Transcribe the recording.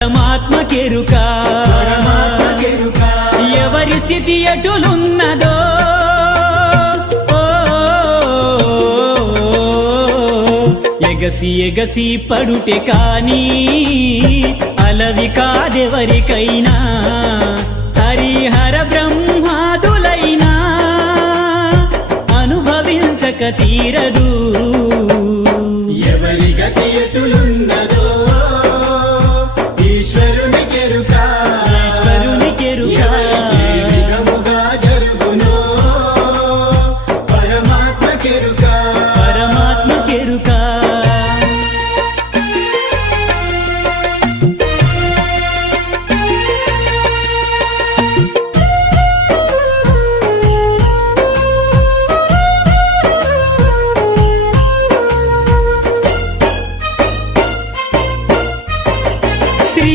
పరమాత్మకెరుక ఎవరి స్థితి ఎటులున్నదో. ఎగసి ఎగసి పడుటే కాని అలవి కాదెవరికైనా హరిహర బ్రహ్మాదులైనా అనుభవించక తీరదు. get it.